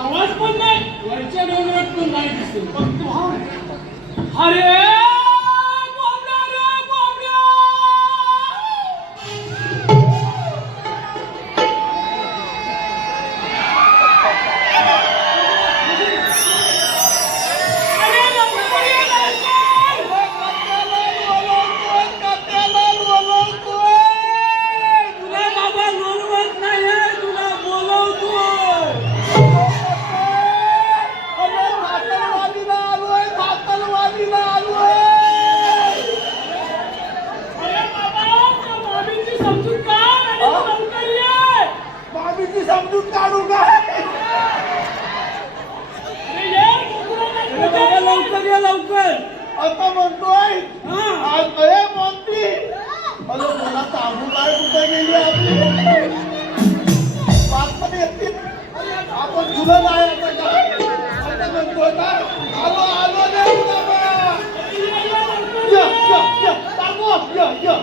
आवाज पण नाही. वरच्या डोंगरात पण नाही दिसत. फक्त हा अरे! आता म्हणतोय आज अरे म्हणती अरे मला सांगू काय कुठे गेली आपली? बात पण येतील. आपण तुला नाही आता काय आता म्हणतोय का आलो आलो नका. या या या.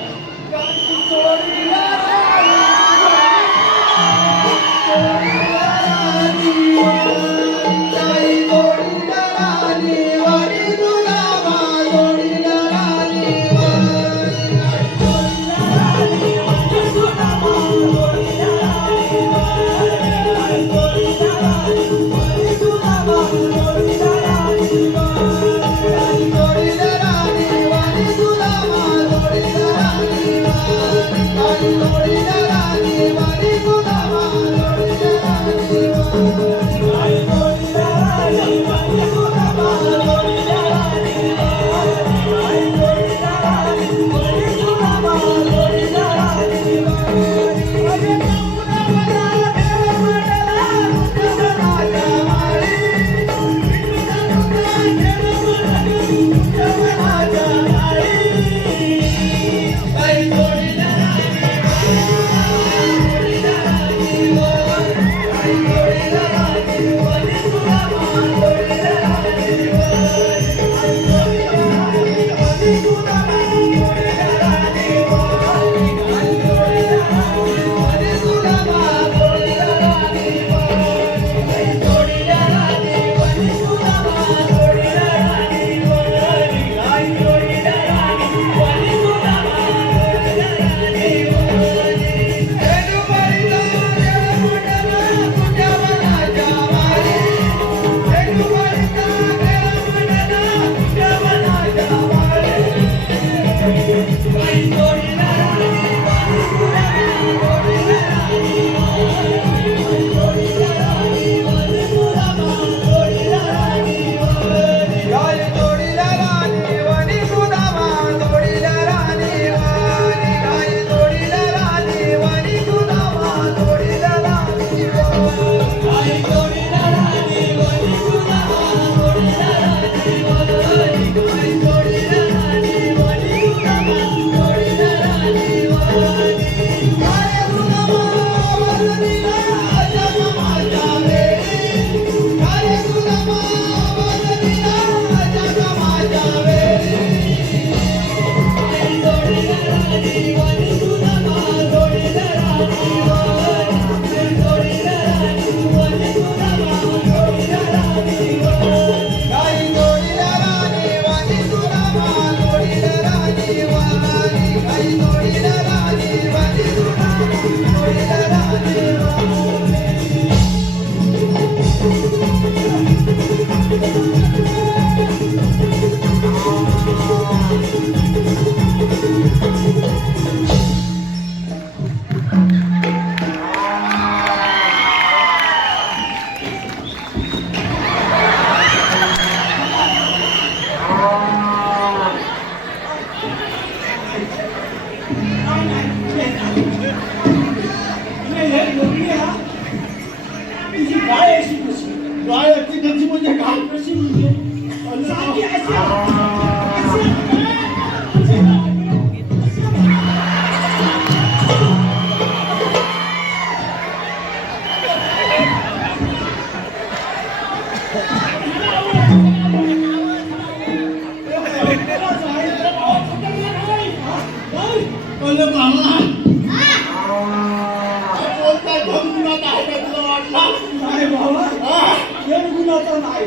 तर नाही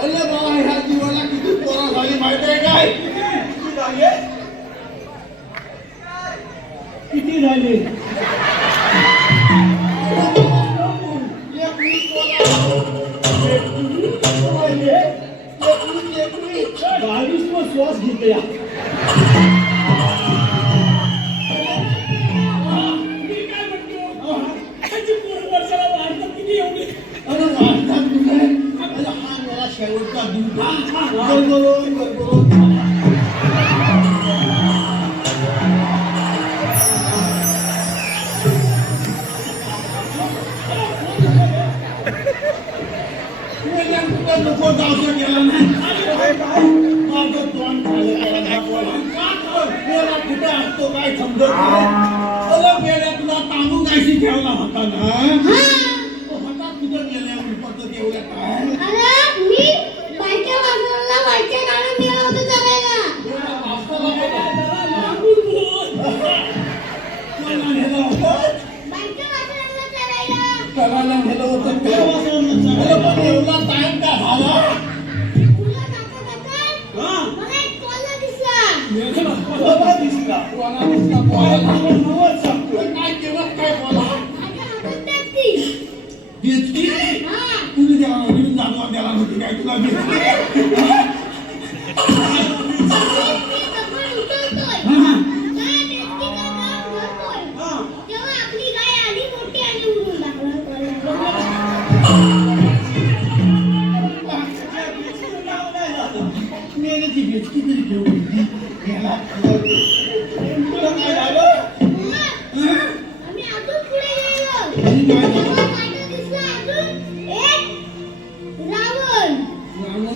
अरे बाबा ह्या जीवाला किती पोरा झाली माहीत काय किती झाले किती झाले बावीस श्वास घेतला ওটা দুধান গরগরই গরগরই तांदूळ काय शिकायला हाताला हातात कुठं गेल्या पद्धत एवढ्या काय me तांदूळ द्यायला होती म्हणजे काय तुला मेहनती घेतली तरी घेऊन गेला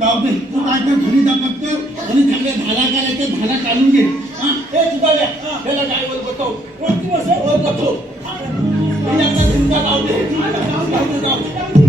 जाऊ तू काय कर घरी जा पत्तर आणि चांगल्या धारा करायच्या धारा काढून घे. हा हे सुद्धा द्या त्याला गायवर बसतो कोणती बस वर बसतो जाऊ दे जाऊ दे जाऊ दे